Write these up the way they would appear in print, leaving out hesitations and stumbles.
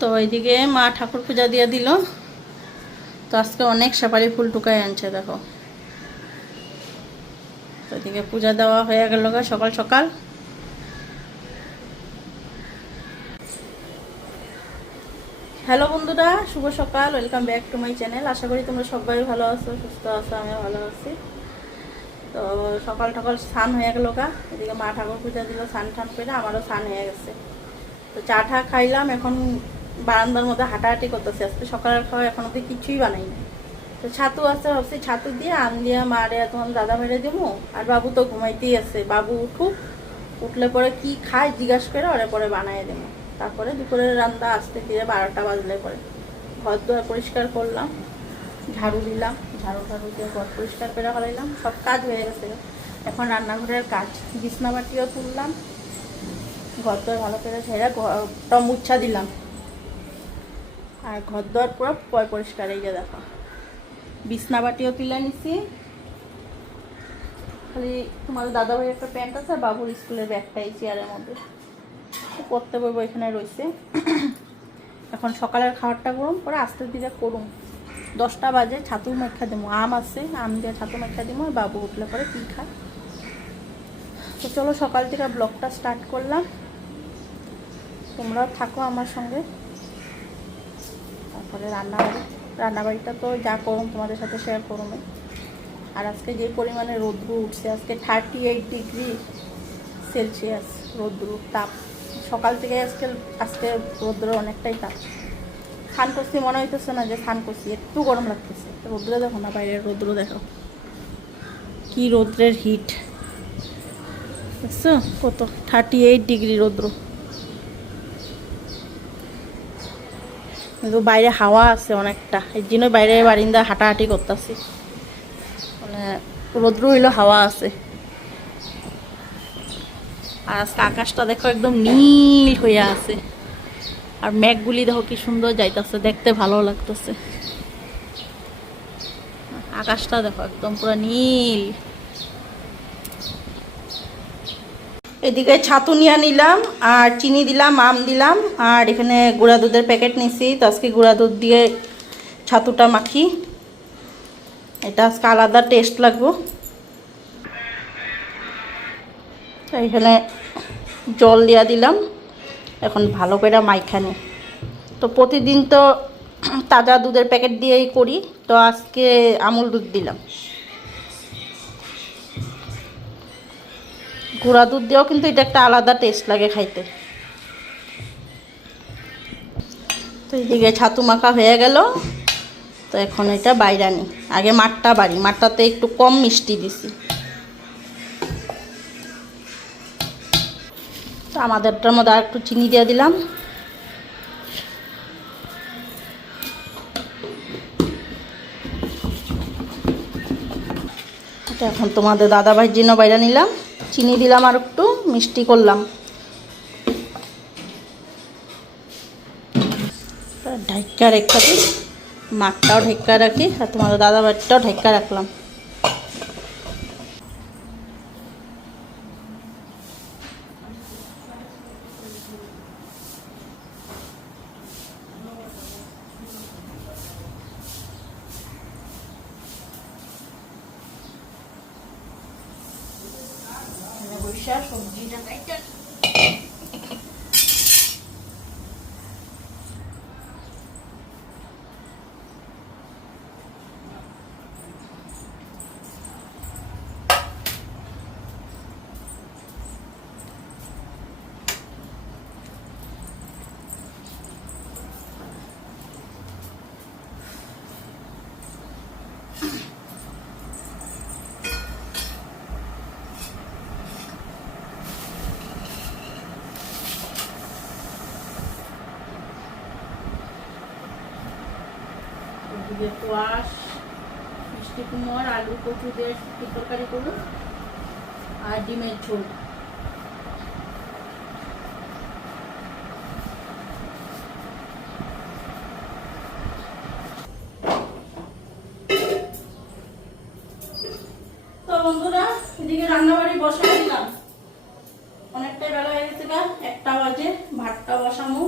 তো এইদিকে মা ঠাকুর পূজা দিয়ে দিল। তো আজকে অনেক সুপারি ফুল টুকাই আনছে দেখো। তো এদিকে পূজা দেওয়া হয়ে গেল সকাল সকাল। হ্যালো বন্ধুরা, শুভ সকাল, welcome back to my channel. আশা করি তোমরা সবাই ভালো আছো, সুস্থ আছো, আমিও ভালো আছি। তো সকাল সকাল স্নান হয়ে গেল এদিকে মা ঠাকুর পূজা দিল, স্নান টান করে আমারও স্নান হয়ে গেছে। তো চা টা খাইলাম, এখন বারান্দার মধ্যে হাঁটাহাঁটি করতেছি। আজকে সকালের খাওয়া এখন অব্দি কিছুই বানাই না। তো ছাতু আছে, ভাবছি ছাতু দিয়ে আম দিয়ে মারে তোমার দাদা মেরে দিব। আর বাবু তো ঘুমাইতেই আছে, বাবু উঠুক, উঠলে পরে কি খায় জিজ্ঞাসা করে ওরে পরে বানাই দেবো। তারপরে দুপুরের রান্না আসতে দিয়ে 12টা বাজলে পরে ঘর দুয়ার পরিষ্কার করলাম, ঝাড়ু দিলাম, ঝাড়ু দিয়ে ঘর পরিষ্কার করে ফেলাইলাম, সব কাজ হয়ে গেছে। এখন রান্নাঘরের কাজ, বিছনা বাটিও তুললাম, ঘর দুয়ার ভালো করে ঝেড়ে ঘরটা মুছা দিলাম। আর ঘর দুয়ার পুরো পরিষ্কার। এই যে দেখো বিছনা বাটিও তুলে নিছি। খালি তোমাদের দাদাভাইয়ের একটা প্যান্ট আছে, বাবুর স্কুলের ব্যাগটা এই চেয়ারের মধ্যে পড়তে বইব, এখানে রয়েছে। এখন সকালের খাবারটা করুন, পরে আস্তে ধীরে করুন। 10টা বাজে ছাতু মেখা দেবো, আম আছে, আম দিয়ে ছাতু মেখা দিব। আর বাবু উঠলে পরে কী খায়। তো চলো সকাল থেকে ব্লগটা স্টার্ট করলাম, তোমরাও থাকো আমার সঙ্গে। তারপরে রান্নাবাড়িটা তো যা করুন তোমাদের সাথে শেয়ার করুন। আর আজকে যে পরিমাণে রৌদ্র উঠছে, আজকে 38 ডিগ্রি সেলসিয়াস রৌদ্র তাপ। সকাল থেকে আজকে রৌদ্র অনেকটাই তাপ। স্নান করছি মনে হইতেছে না যে স্নান করছি, একটু গরম লাগতেছে। রৌদ্র দেখো না, বাইরের রৌদ্র দেখো কি রৌদ্রের হিট দেখছো, কত 38 ডিগ্রি রৌদ্র। কিন্তু বাইরে হাওয়া আছে অনেকটা, এই জন্য বাইরে বারিন্দা হাঁটাহাঁটি করতেছি। মানে রৌদ্র হইলো, হাওয়া আছে। আর আজকে আকাশটা দেখো একদম নীল হয়ে আছে। আর মেঘগুলি দেখো কি সুন্দর যাইতেছে, দেখতে ভালো লাগতেছে। আকাশটা দেখো একদম পুরো নীল। এদিকে ছাতু নিয়ে নিলাম, আর চিনি দিলাম, আম দিলাম, আর এখানে গুঁড়া দুধের প্যাকেট নিছি। তো আজকে গুঁড়া দুধ দিয়ে ছাতুটা মাখি, এটা আজকে আলাদা টেস্ট লাগবে। এখানে জল দিয়া দিলাম, এখন ভালো করে মাইখানি। তো প্রতিদিন তো তাজা দুধের প্যাকেট দিয়েই করি, তো আজকে আমুল দুধ দিলাম। গুঁড়া দুধ দিয়েও কিন্তু এটা একটা আলাদা টেস্ট লাগে খাইতে। তো এদিকে ছাতু মাখা হয়ে গেল। তো এখন এটা বাইরে নি, আগে মাঠটা বাড়ি, মাঠটাতে একটু কম মিষ্টি দিছি। তো আমাদেরটার মধ্যে আর একটু চিনি দিয়ে দিলাম। এটা এখন তোমাদের দাদাভাইয়ের জন্য বাইরে নিলাম, চিনি দিলাম আর একটু মিষ্টি করলাম। ঢাকা রেখা দিই, মাঠটাও ঢেকা রাখি, আর তোমাদের দাদাভাইটাও ঢেকা রাখলাম। সবজিটা কাইটা দিয়ে কোয়াশ, মিষ্টি কুমড়, আলু কচু দিয়ে তরকারি করুন, আর ডিমের ঝোল। তো বন্ধুরা এদিকে রান্নাবাড়ি বসাই দিলাম, অনেকটাই বেলা হয়ে গেছে, 1টা বাজে। ভাতটা বসামো,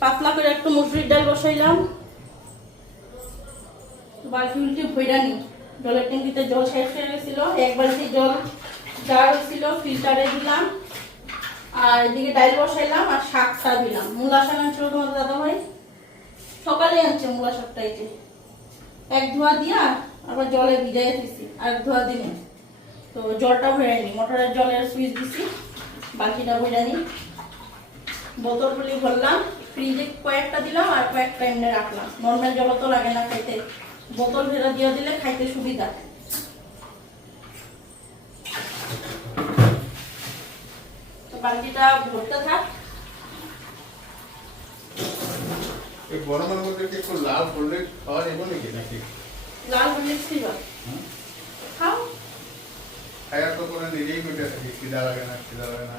পাতলা করে একটু মসুরির ডাল বসাইলাম, বালতি উল্টে ভইরা নি। জলের ট্যাঙ্কিতে জল শেষ হয়ে গেছিল, এক বালতি জল যা হয়েছিল ফিল্টারে দিলাম। আর এদিকে ডাল বসাইলাম আর শাকটা দিলাম। মূলা শাক আনছিল তোমাদের দাদা ভাই, সকালে আনছে মূলা শাকটা। এই যে এক ধোয়া দিয়া আবার জলে ভিজাই দিছি, আর ধোয়া দিনে তো জলটা ভরে নি। মোটরের জলের সুইচ দিছি, বাকিটা ভরে নি। বোতলগুলি ভরলাম, ফ্রিজে কয়েকটা দিলাম আর কয়েকটা এমনি রাখলাম। নর্মাল জল তো লাগে না খাইতে, বোতল ভেড়া দিয়ে দিলে খাইতে সুবিধা। তো বালতিটা ভরতে থাক। এই গরমের মধ্যে কি একটু লাল হলে খাওয়া যাবে নাকি নাকি? লাল হলে ছিবা খাও, খায়া তো করে নিজেই মিটে থাকি, খিদা লাগে না খিদা লাগে না।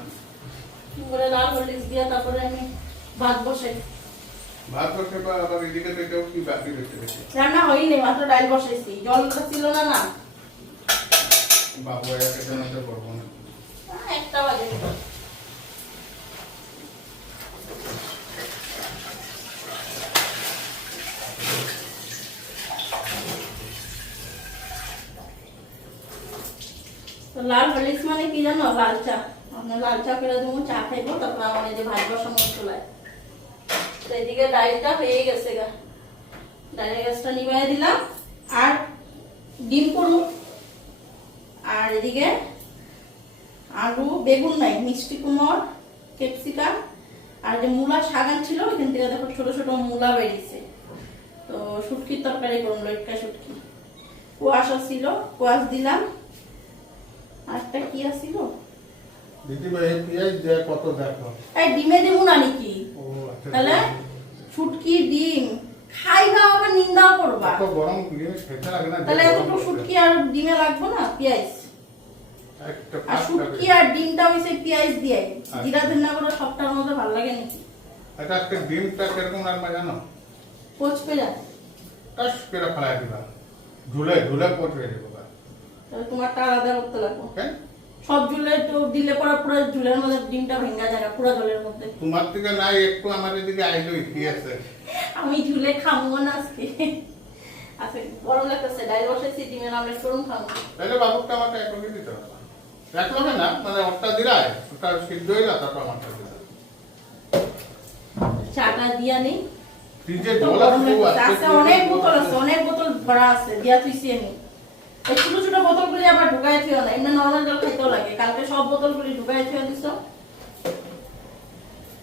বলে লাল হরলিক্স দিয়া তারপরে আমি ভাত বসাই। ভাত বসে পর আবার এদিকে তো কেউ কি বাকি রয়েছে দেখি। রান্না হয়নি, মাত্র ডাল বসাইছি, জলটা ছিল না। না বাবু একে জানাতে পারবো না। একটা বাজে। লাল হরলিক্স মানে কি জানো? লাল চা। আমরা লাল চা করে দেবো, চা খাইবো, তারপর আমার এই যে ভাত বসানো চুলায়। তো এদিকে ডালটা হয়ে গেছে গা, ডালের গ্যাসটা নিভাই দিলাম। আর ডিম করবো, আর এদিকে আলু বেগুন নাই, মিষ্টি কুমড়, ক্যাপসিকাম আর যে মূলা শাক ছিল ওইখান থেকে দেখো ছোট ছোট মূলা বেরিয়েছে। তো শুটকির তরকারি করুন, লটকা শুটকি। কোয়াশ ছিল, কোয়াশ দিলাম। আরটা কি আছিল দিদি ভাই পেঁয়াজ দেয় কত দেখো। এই ডিমে দেবো না নাকি? ও আচ্ছা, তাহলে শুটকি ডিম খাইবা আবার নিন্দাও করবা। তো গরম জিনিস খেতে লাগে না। তাহলে এতটুকু শুটকি আর ডিমে লাগবে না পেঁয়াজ? একটা আর শুটকি আর ডিমটা হইছে পেঁয়াজ দিয়ে, জিরা ধনিয়া গুঁড়ো সবটার মধ্যে ভালো লাগে নাকি? এটা একটা ডিমটা কিরকম রান্না জানো? পোচ পেঁয়া টাস করে ফেলাই দিবা, ঝুলে ঝুলে পচ হয়ে যাবে। তাহলে তোমারটা আলাদা করতে লাগবে। হ্যাঁ, সব ঝুলে তো দিলে পরে পুরো ঝুলের মধ্যে ডিমটা ভেঙে যায় না, পুরো জলের মধ্যে। তোমার থেকে নাই একটু আমার এদিকে আইলো কি আছে? আমি ঝুলে খামো না আজকে। আচ্ছা গরম লাগতেছে, ডাল বসাইছি, ডিমের আমলেট করুন খাবো। তাহলে বাবুটা আমাকে এক লগে দিতে হবে। এক লগে না, মানে ওটা দিলাই ওটা সিদ্ধ হইলা তারপর আমাকে দিতে। চাটা দিয়া নেই, ফ্রিজে তো জল গরম আছে, লাগতেছে। আছে অনেক বোতল আছে, অনেক বোতল ভরা আছে, দিয়া তুইছি আমি। এই ছোট ছোট বোতলগুলি আবার ঢুকাই থিও না, এমনি নর্মাল জল খাইতেও লাগে। কালকে সব বোতলগুলি ঢুকাই থিও দিছ,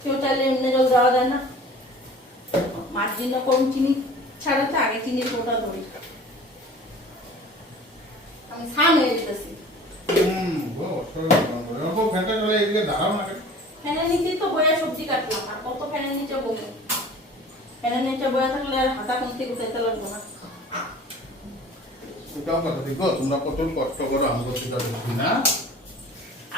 কেউ চাইলে এমনি জল দেওয়া যায় না। মার জন্য কম চিনি ছাড়াতে আগে চিনির কোটা ধরি। আমি ছান হয়ে যেতেছি। ফেটে গেলে এদিকে দাঁড়াও না কেন? ফ্যানের নিচেই তো বইয়া সবজি কাটলাম, আর কত ফ্যানের নিচে বমি। ফ্যানের নিচে বইয়া থাকলে আর হাতা কমতে গুটাইতে লাগবো না। ওটাও কথা দেখো, তোমরা কত কষ্ট করো আমাদের সেটা দেখি না।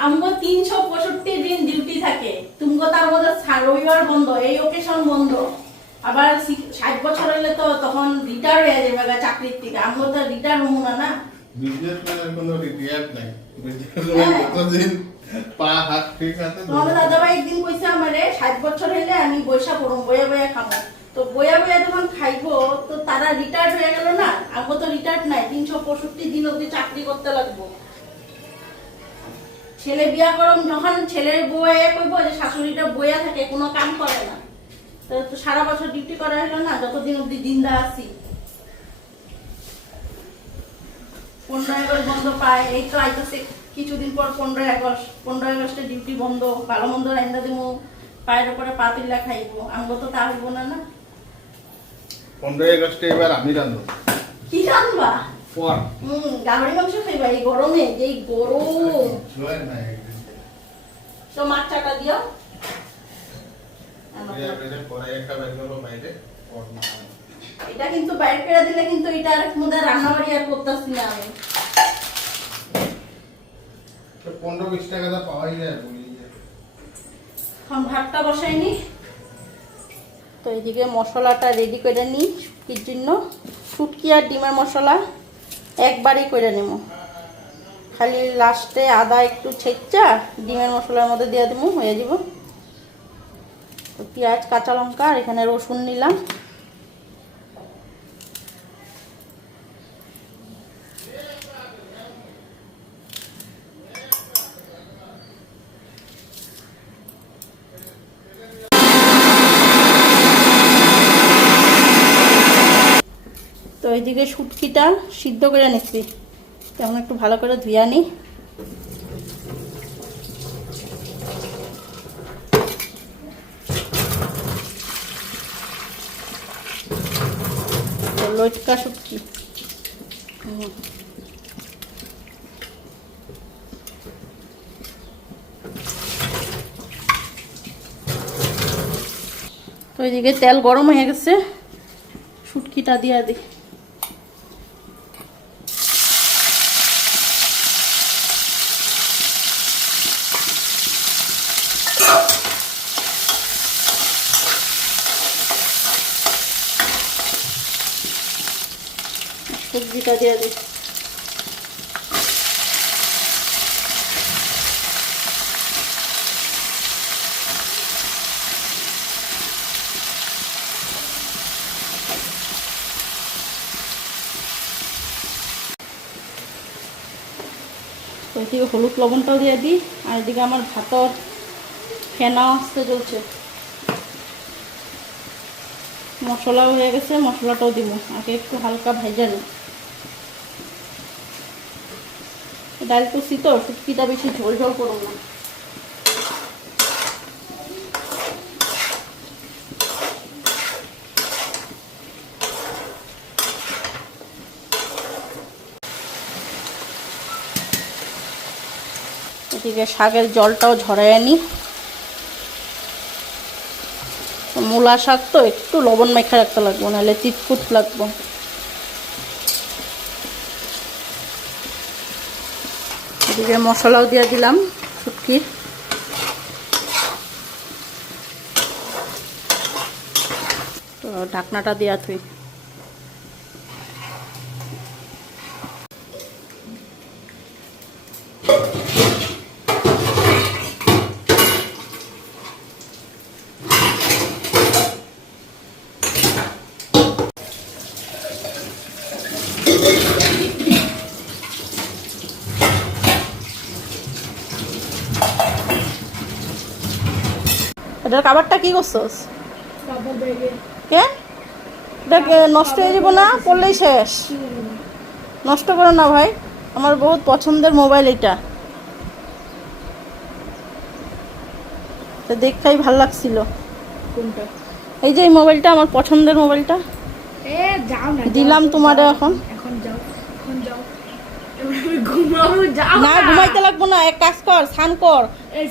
আমগো 365 দিন ডিউটি থাকে, তুমগো তার মধ্যে রবিবার বন্ধ, এই ওকেশন বন্ধ। আবার 60 বছর হলে তো তখন রিটায়ার হয়ে যাবে চাকরির থেকে। আমগো তো রিটায়ার হবো না। না বিজনেসম্যানের কোনো রিটায়ার নাই, বিজনেসম্যান কতদিন পা হাত ঠিক আছে। তোমাদের দাদাভাই একদিন কইছে আমারে 60 বছর হইলে আমি বৈশা পড়ম, বইয়া বইয়া খাবো। তো বইয়া বইয়া যখন খাইবো তো তারা রিটায়ার্ড হয়ে গেল না, আমগো তো রিটায়ার্ড নাই, 365 দিন অবধি চাকরি করতে লাগবো। ছেলে বিয়া করম যখন, ছেলের বউয়ে কইবো যে শাশুড়িটা বইয়া থাকে, কোনো কাম করে না, তো সারা বছর ডিউটি করা হলো না, যতদিন অবধি জিন্দা আছি। 15 আগস্ট বন্ধ পায়, এই তো আইতেছে কিছুদিন পর 15 আগস্ট। 15 আগস্টে ডিউটি বন্ধ, ভালো মন্দ রান্না দিমু, পায়ের উপরে পা তুললা খাইবো। আমগো তো তা হইব না। না 15 আগস্টে এবার আমি রান্ধব। কি রান্নবা? পর গাহরি মাংস খাইবা এই গরমে? যেই গরম। জয় নাই তো মাছ চাটা দিও। এটা কিন্তু বাইরে করে দিলে কিন্তু এটার মধ্যে রান্না বাড়ি আর করতেছি না আমি। 15-20 টাকা দা পাওয়াই যায় বলি। এখন ভাতটা বসাইনি, তো এইদিকে মশলাটা রেডি করে নিই শুটকির জন্য। শুটকি আর ডিমের মশলা একবারই করে নেব, খালি লাস্টে আদা একটু ছেঁচা ডিমের মশলার মধ্যে দিয়ে দেবো, হয়ে যাব। পেঁয়াজ কাঁচা লঙ্কা আর এখানে রসুন নিলাম। তো এইদিকে শুটকিটা সিদ্ধ করে নিচ্ছি, তেমন একটু ভালো করে ধুয়ে নিই। লটকা শুটকি তো এইদিকে তেল গরম হয়ে গেছে, শুটকিটা দিয়ে দিই। সবজিটা দিয়ে দিই। তো এদিকে হলুদ লবণটাও দিয়ে দিই, আর এদিকে আমার ভাতও ফেনা আসতে চলছে। মশলাও হয়ে গেছে, মশলাটাও দিব, আগে একটু হালকা ভেজে নিই। ডাল করছি তো, শুটকিটা বেশি ঝোল ঝোল করব না। এদিকে শাকের জলটাও ঝরাই আনি। মূলা শাক তো একটু লবণ মেখে রাখতে লাগবো, নাহলে চিটকুট লাগবো। এদিকে মশলাও দিয়ে দিলাম শুটকির। তো ঢাকনাটা দিয়া থুই। এটার খাবারটা কি করছস? কে এটাকে নষ্ট হয়ে যাব না? পড়লেই শেষ। নষ্ট করো না ভাই, আমার বহুত পছন্দের মোবাইল এটা। তো দেখাই ভাল লাগছিল। কোনটা? এই যে এই মোবাইলটা আমার পছন্দের মোবাইলটা। যাও না, দিলাম তোমারে। এখন যাও, এখন যাও, ঘুমাবো। যাও না, ঘুমাইতে লাগবো না, এক কাজ কর, স্নান কর।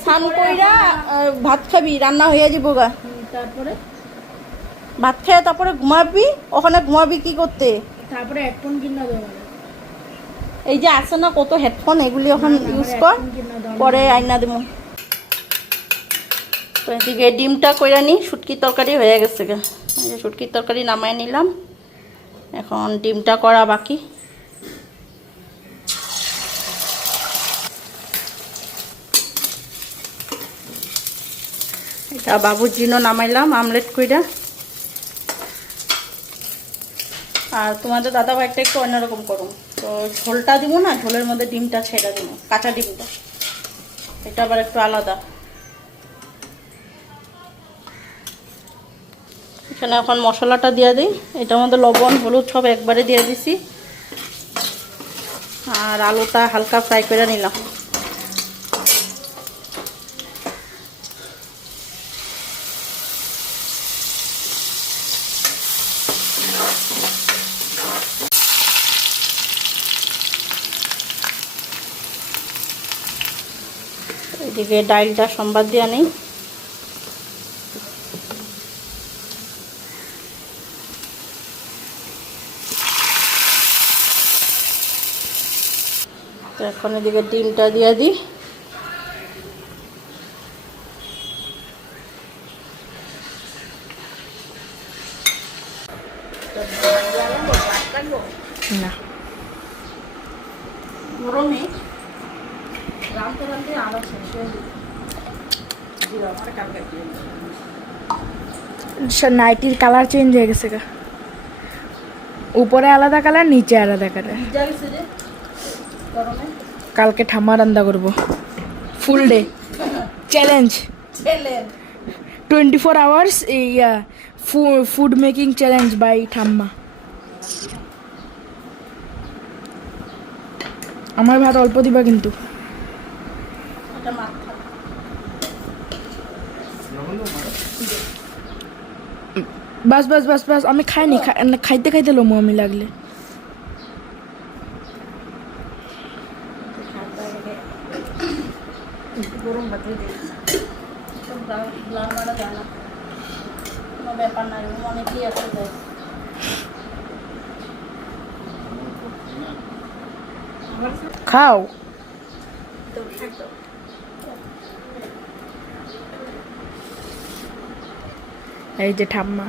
স্নান কইরা ভাত খাবি, রান্না হয়ে যাবো গা। তারপরে ভাত খেয়ে তারপরে ঘুমাবি। ওখানে ঘুমাবি কি করতে? তারপরে হেডফোন কিনা দেবো। এই যে আছে না কত হেডফোন, এগুলি এখন ইউজ কর, পরে আইনা দেবো। তো এদিকে ডিমটা কইরা নি, শুটকির তরকারি হয়ে গেছে গা। এই যে শুটকির তরকারি নামাই নিলাম, এখন ডিমটা করা বাকি। এটা বাবুর জন্য নামাইলাম আমলেট কইরা। আর তোমাদের দাদা ভাইটা একটু অন্যরকম করুন। তো ঝোলটা দিব না, ঝোলের মধ্যে ডিমটা ছেড়ে দিব, কাঁচা ডিমটা, এটা আবার একটু আলাদা। এখানে এখন মশলাটা দিয়ে দিই। এটার মধ্যে লবণ হলুদ সব একবারে দিয়ে দিছি, আর আলুটা হালকা ফ্রাই করে নিলাম। এদিকে ডালটা সম্বাদ দিয়ে নেই। তো এখন এদিকে ডিমটা দিয়ে দিই। না, গরমে রাঁধতে রাঁধতে আবার শেষ হয়ে যাবে। নাইটির কালার চেঞ্জ হয়ে গেছে গা, উপরে আলাদা কালার নিচে আলাদা কালার। ভিজা গেছে যে গরমে। কালকে ঠাম্মা রান্না করবো, ফুল ডে চ্যালেঞ্জ, ছেলে 24 আওয়ার্স এই ফুড মেকিং চ্যালেঞ্জ বাই ঠাম্মা। আমার ভাত অল্প দিবা কিন্তু। এটা মাথা বাস বাস বাস বাস, আমি খাইনি, খাইতে খাইতে লোমো আমি লাগলে। গরম ভাতে দিই ব্লার মারা যায় না, কোনো ব্যাপার নাই, অনেকেই আছে দেয়। খাও। তো থাকতো এই যে ঠাম্মা।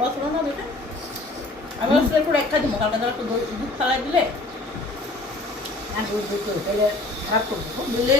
ভালো ছিল না দুইটা? আমি আসলে একটু রেখা দিব, কালকে তারা একটু দুধ ফালাই দিলে আর দুধ দিতে খারাপ করবো, দিলে